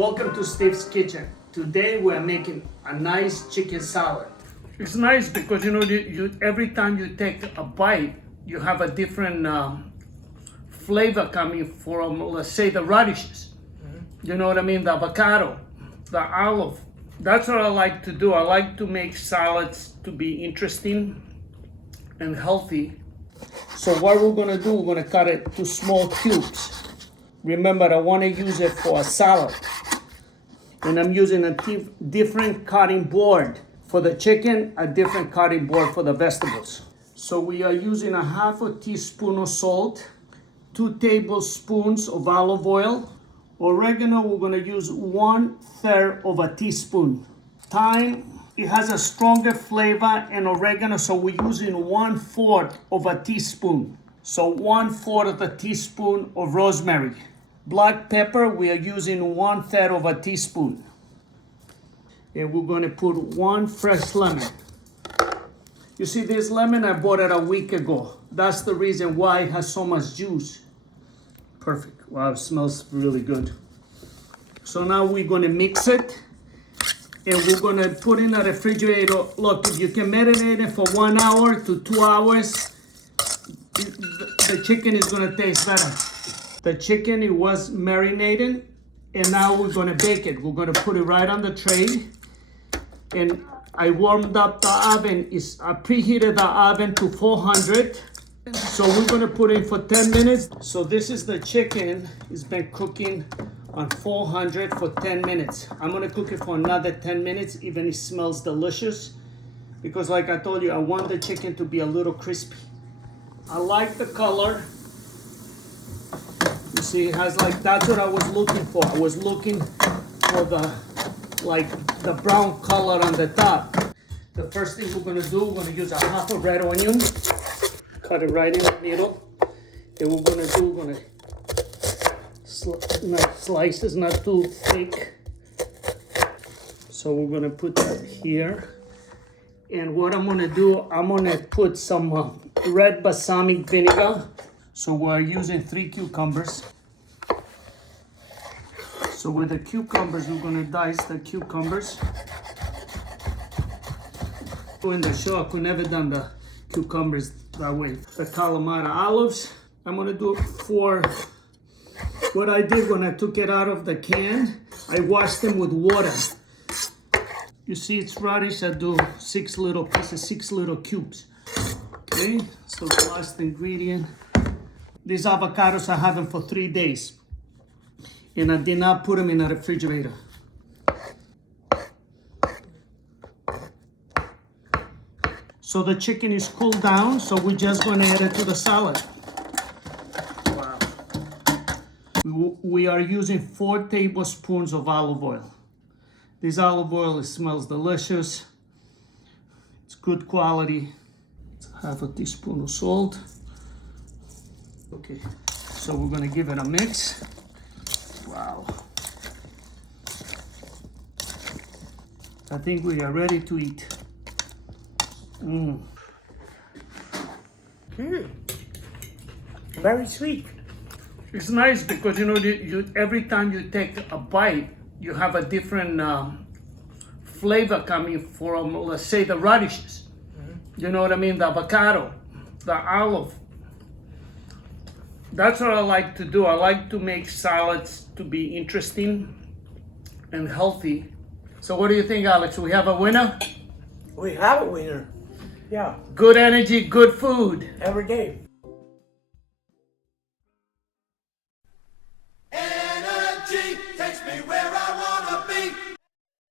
Welcome to Steve's Kitchen. Today we're making a nice chicken salad. It's nice because every time you take a bite, you have a different flavor coming from, let's say, the radishes. You know what I mean? The avocado, the olive. That's what I like to do. I like to make salads to be interesting and healthy. So what we're gonna do, we're gonna cut it to small cubes. Remember, I wanna use it for a salad. And I'm using a different cutting board for the chicken, a different cutting board for the vegetables. So we are using a half a teaspoon of salt, 2 tablespoons of olive oil. Oregano, we're gonna use 1/3 of a teaspoon. Thyme, it has a stronger flavor in oregano, so we're using 1/4 of a teaspoon. So 1/4 of a teaspoon of rosemary. Black pepper, we are using 1/3 of a teaspoon. And we're gonna put 1 fresh lemon. You see this lemon, I bought it a week ago. That's the reason why it has so much juice. Perfect. Wow, it smells really good. So now we're gonna mix it and we're gonna put in a refrigerator. Look, if you can marinate it for 1 hour to 2 hours, the chicken is gonna taste better. The chicken, it was marinated, and now we're gonna bake it. We're gonna put it right on the tray, and I warmed up the oven. I preheated the oven to 400. So we're gonna put it for 10 minutes. So this is the chicken. It's been cooking on 400 for 10 minutes. I'm gonna cook it for another 10 minutes, even it smells delicious. Because like I told you, I want the chicken to be a little crispy. I like the color. You see, it has that's what I was looking for. I was looking for the brown color on the top. The first thing we're gonna do, we're gonna use a half a red onion. Cut it right in the middle. And we're gonna not slices, not too thick. So we're gonna put that here. And what I'm gonna do, I'm gonna put some red balsamic vinegar. So we're using 3 cucumbers. So with the cucumbers, we're gonna dice the cucumbers. In the show, I've never done the cucumbers that way. The Kalamata olives, I'm gonna do 4. What I did when I took it out of the can, I washed them with water. You see it's radish, I do 6 little pieces, 6 little cubes. Okay, so the last ingredient. These avocados I have them for 3 days. And I did not put them in a refrigerator. So the chicken is cooled down, so we're just gonna add it to the salad. Wow. We are using 4 tablespoons of olive oil. This olive oil, it smells delicious. It's good quality. It's half a teaspoon of salt. Okay, so we're gonna give it a mix. Wow. I think we are ready to eat. Very sweet. It's nice because every time you take a bite, you have a different flavor coming from, let's say, the radishes. You know what I mean? The avocado, the olive. That's what I like to do. I like to make salads to be interesting and healthy. So what do you think, Alex? We have a winner? We have a winner. Yeah, Good energy, good food. every day.